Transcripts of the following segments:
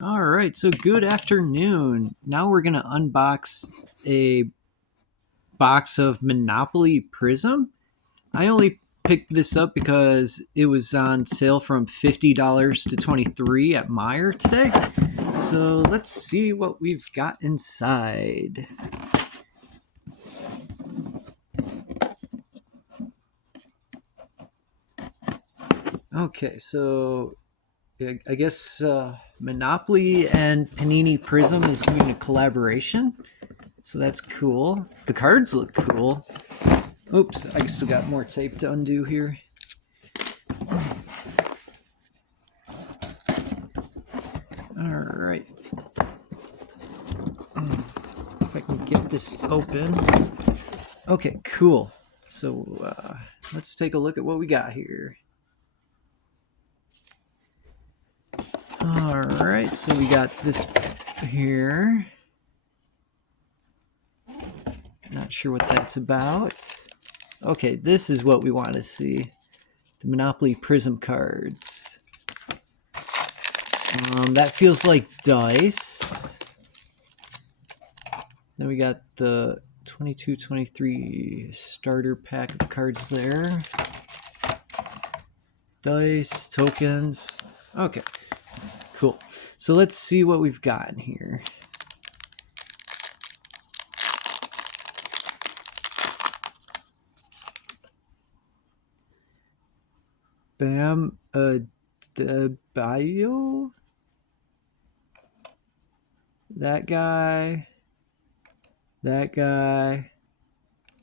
All right, so good afternoon. Now we're going to unbox a box of Monopoly Prizm. I only picked this up because it was on sale from $50 to $23 at Meijer today. So let's see what we've got inside. Okay, so I guess Monopoly and Panini Prizm is doing a collaboration. So that's cool. The cards look cool. Oops, I still got more tape to undo here. All right. If I can get this open. Okay, cool. So let's take a look at what we got here. All right, so we got this here. Not sure what that's about. Okay, this is what we want to see. The Monopoly Prizm cards. That feels like dice. Then we got the 22-23 starter pack of cards there. Dice, tokens. Okay, cool. So let's see what we've got in here. Bam Adebayo. That guy. That guy.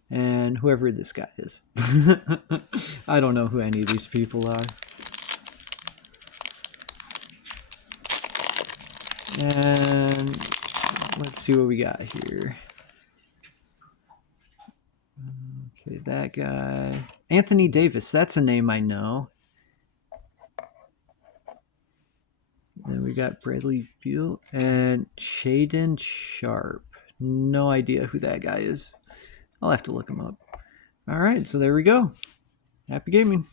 And whoever this guy is. I don't know who any of these people are. And let's see what we got here. Okay, that guy. Anthony Davis, that's a name I know. Then we got Bradley Beal and Shaden Sharp. No idea who that guy is. I'll have to look him up. All right, so there we go. Happy gaming.